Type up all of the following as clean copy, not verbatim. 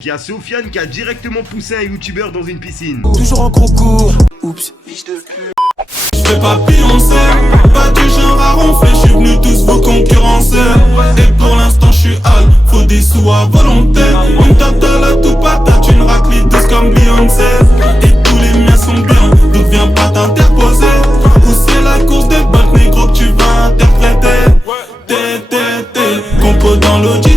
Qui a Sofiane qui a directement poussé un youtubeur dans une piscine. Toujours en concours. Oups, fiche de pute. J'fais pas Beyoncé, pas du genre à ronfler, j'suis venu tous vous concurrencer. Et pour l'instant j'suis hal, faut des sous à volonté. Une tata la tout patate, une raclée douce comme Beyoncé. Et tous les miens sont bien, donc viens pas t'interposer. Ou c'est la course des banques négro que tu vas interpréter. Compo dans l'audi.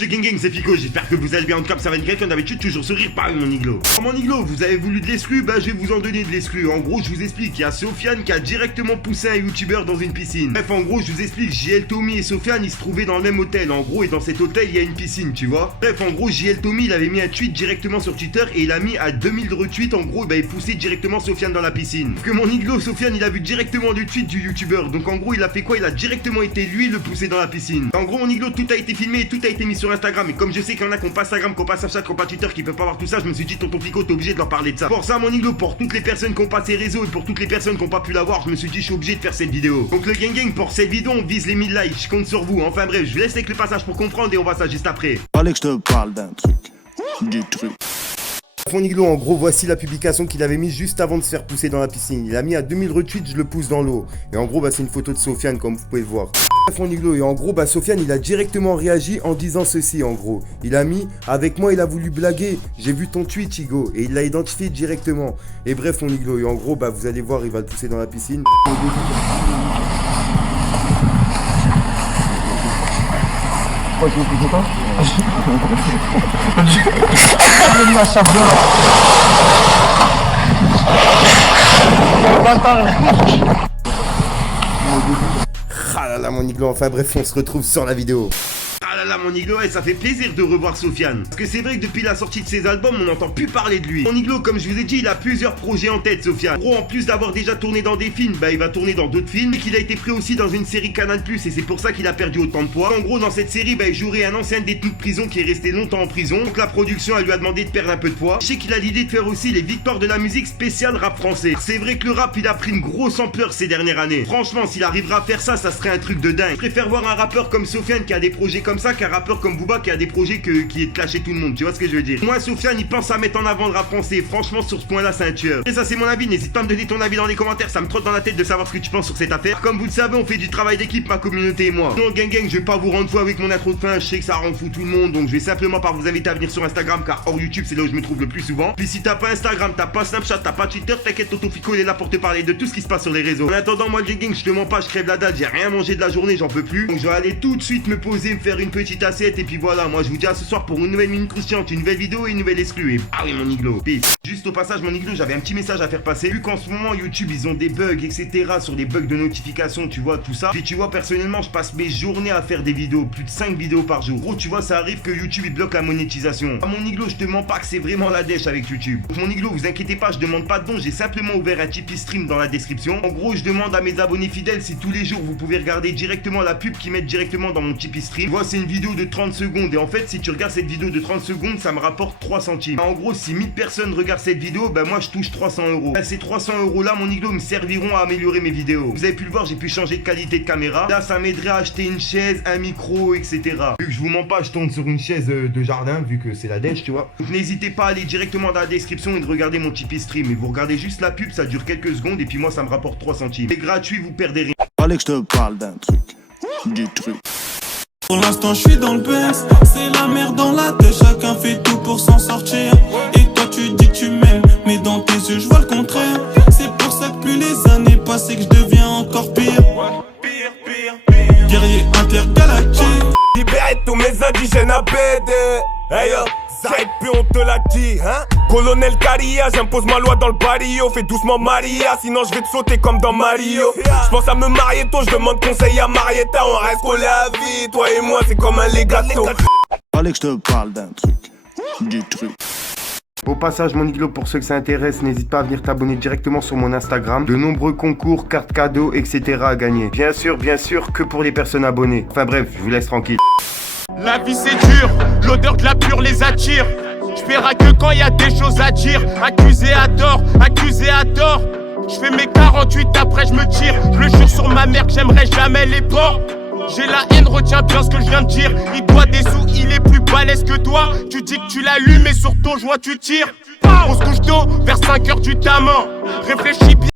Le gang, c'est Fico, j'espère que vous allez bien. En tout cas, ça va être quelqu'un d'habitude, toujours sourire, pareil mon iglo. Mon iglo, vous avez voulu de l'exclu, bah je vais vous en donner de l'exclu. En gros, je vous explique, il y a Sofiane qui a directement poussé un youtubeur dans une piscine. Bref, en gros, je vous explique, JL Tommy et Sofiane, ils se trouvaient dans le même hôtel. En gros, et dans cet hôtel, il y a une piscine, tu vois. Bref, en gros, JL Tommy, il avait mis un tweet directement sur Twitter et il a mis à 2000 retweets. En gros, bah il poussait directement Sofiane dans la piscine. Que mon iglo, Sofiane, il a vu directement le tweet du youtubeur. Donc en gros, il a fait quoi? Il a directement été lui le pousser dans la piscine. En gros, mon iglo, tout a été filmé et tout a été mis sur Instagram. Et comme je sais qu'il y en a qui n'ont pas Instagram, qui n'ont pas Snapchat, qui n'ont pas Twitter, qui peuvent pas voir tout ça, je me suis dit, tonton Fico, t'es obligé de leur parler de ça. Pour ça, mon iglo, pour toutes les personnes qui n'ont pas ces réseaux et pour toutes les personnes qui n'ont pas pu l'avoir, je me suis dit, je suis obligé de faire cette vidéo. Donc le gang, pour cette vidéo, on vise les 1000 likes, je compte sur vous. Enfin bref, je vous laisse avec le passage pour comprendre et on voit ça juste après. Fallait que je te parle d'un truc. Du truc. Mon iglo, en gros, voici la publication qu'il avait mise juste avant de se faire pousser dans la piscine. Il a mis à 2000 retweets, je le pousse dans l'eau. Et en gros, bah c'est une photo de Sofiane, comme vous pouvez le voir. Mon iglo, et en gros, bah Sofiane, il a directement réagi en disant ceci, en gros. Il a mis, avec moi, il a voulu blaguer. J'ai vu ton tweet, Igo. Et il l'a identifié directement. Et bref, mon iglo, et en gros, bah vous allez voir, il va le pousser dans la piscine. Ah là là mon iglo, enfin bref, on se retrouve sur la vidéo. Ah là là mon iglo, et ça fait plaisir de revoir Sofiane. Parce que c'est vrai que depuis la sortie de ses albums, on n'entend plus parler de lui. Mon iglo, comme je vous ai dit, il a plusieurs projets en tête, Sofiane. En gros, en plus d'avoir déjà tourné dans des films, bah il va tourner dans d'autres films. Et qu'il a été pris aussi dans une série Canal+, et c'est pour ça qu'il a perdu autant de poids. En gros, dans cette série, bah il jouerait un ancien détenu de prison qui est resté longtemps en prison. Donc la production, elle lui a demandé de perdre un peu de poids. Je sais qu'il a l'idée de faire aussi les victoires de la musique spéciale rap français. C'est vrai que le rap, il a pris une grosse ampleur ces dernières années. Franchement, s'il arrivera à faire ça, ça serait un truc de dingue. Je préfère voir un rappeur comme Sofiane qui a des projets comme ça qu'un rappeur comme Booba qui a des projets qui est de clasher tout le monde, tu vois ce que je veux dire. Moi, Sofiane, il pense à mettre en avant le rap français. Franchement, sur ce point-là, c'est un tueur. Et ça, c'est mon avis. N'hésite pas à me donner ton avis dans les commentaires. Ça me trotte dans la tête de savoir ce que tu penses sur cette affaire. Comme vous le savez, on fait du travail d'équipe, ma communauté et moi. Non, gang, je vais pas vous rendre fou avec mon intro de fin. Je sais que ça rend fou tout le monde. Donc, je vais simplement pas vous inviter à venir sur Instagram car hors YouTube, c'est là où je me trouve le plus souvent. Puis, si t'as pas Instagram, t'as pas Snapchat, t'as pas Twitter, t'inquiète, tonton Fico, il est là pour te parler de tout ce qui se passe sur les réseaux. En attendant, moi, le gang, je te mens pas, je crève la dalle. J'ai rien mangé de la journée, j'en peux plus. Donc, je vais aller tout de suite me poser, me faire une petite assiette. Et puis voilà, moi, je vous dis à ce soir pour une nouvelle minute croustillante, une nouvelle vidéo et une nouvelle exclue. Et ah oui mon iglo, peace. Juste au passage mon iglo, j'avais un petit message à faire passer. Vu qu'en ce moment YouTube ils ont des bugs etc, sur des bugs de notification, tu vois tout ça. Puis tu vois personnellement je passe mes journées à faire des vidéos, plus de 5 vidéos par jour. Gros tu vois ça arrive que YouTube il bloque la monétisation. Mon iglo je te mens pas que c'est vraiment la dèche avec YouTube. Donc mon iglo vous inquiétez pas, je demande pas de don, j'ai simplement ouvert un Tipeee Stream dans la description. En gros je demande à mes abonnés fidèles si tous les jours vous pouvez regarder directement la pub qu'ils mettent directement dans mon Tipeee Stream. Tu vois c'est une vidéo de 30 secondes et en fait si tu regardes cette vidéo de 30 secondes, ça me rapporte 3 centimes. En gros, si 1000 personnes regardent cette vidéo, bah moi je touche 300 euros. Bah, ces 300 euros là, mon iglo, me serviront à améliorer mes vidéos. Vous avez pu le voir, j'ai pu changer de qualité de caméra. Là, ça m'aiderait à acheter une chaise, un micro, etc. Vu que je vous mens pas, je tourne sur une chaise de jardin, vu que c'est la dèche, tu vois. Donc n'hésitez pas à aller directement dans la description et de regarder mon Tipeee Stream. Et vous regardez juste la pub, ça dure quelques secondes et puis moi ça me rapporte 3 centimes. C'est gratuit, vous perdez rien. Fallait que je te parle d'un truc. Du truc. Pour l'instant je suis dans le Benz, c'est la merde dans la tête, chacun fait tout pour s'en sortir. Et toi tu dis que tu m'aimes, mais dans tes yeux je vois le contraire. C'est pour ça que plus les années passent et que je deviens encore pire. Guerrier intergalactique. Libérer tous mes indigènes à BD. Hey yo, ça arrête plus on te l'a dit hein. Colonel Caria, j'impose ma loi dans le barrio. Fais doucement Maria, sinon je vais te sauter comme dans Mario. Je pense à me marier tôt, je demande conseil à Marietta. On reste collés à vie, toi et moi c'est comme un legato. Fallait que je te parle d'un truc. Du truc. Au passage mon iglo, pour ceux que ça intéresse, n'hésite pas à venir t'abonner directement sur mon Instagram. De nombreux concours, cartes cadeaux, etc. à gagner. Bien sûr, que pour les personnes abonnées. Enfin bref, je vous laisse tranquille. La vie c'est dur, l'odeur de la pure les attire. J'verrai que quand y a des choses à dire. Accusé à tort, accusé à tort. J'fais mes 48 après je me tire. Je le jure sur ma mère que j'aimerais jamais les porcs. J'ai la haine, retiens bien ce que je viens de dire. Il doit des sous, il est plus balèze que toi. Tu dis que tu l'allumes et sur ton joint tu tires. On se couche tôt, vers 5h du taman. Réfléchis bien.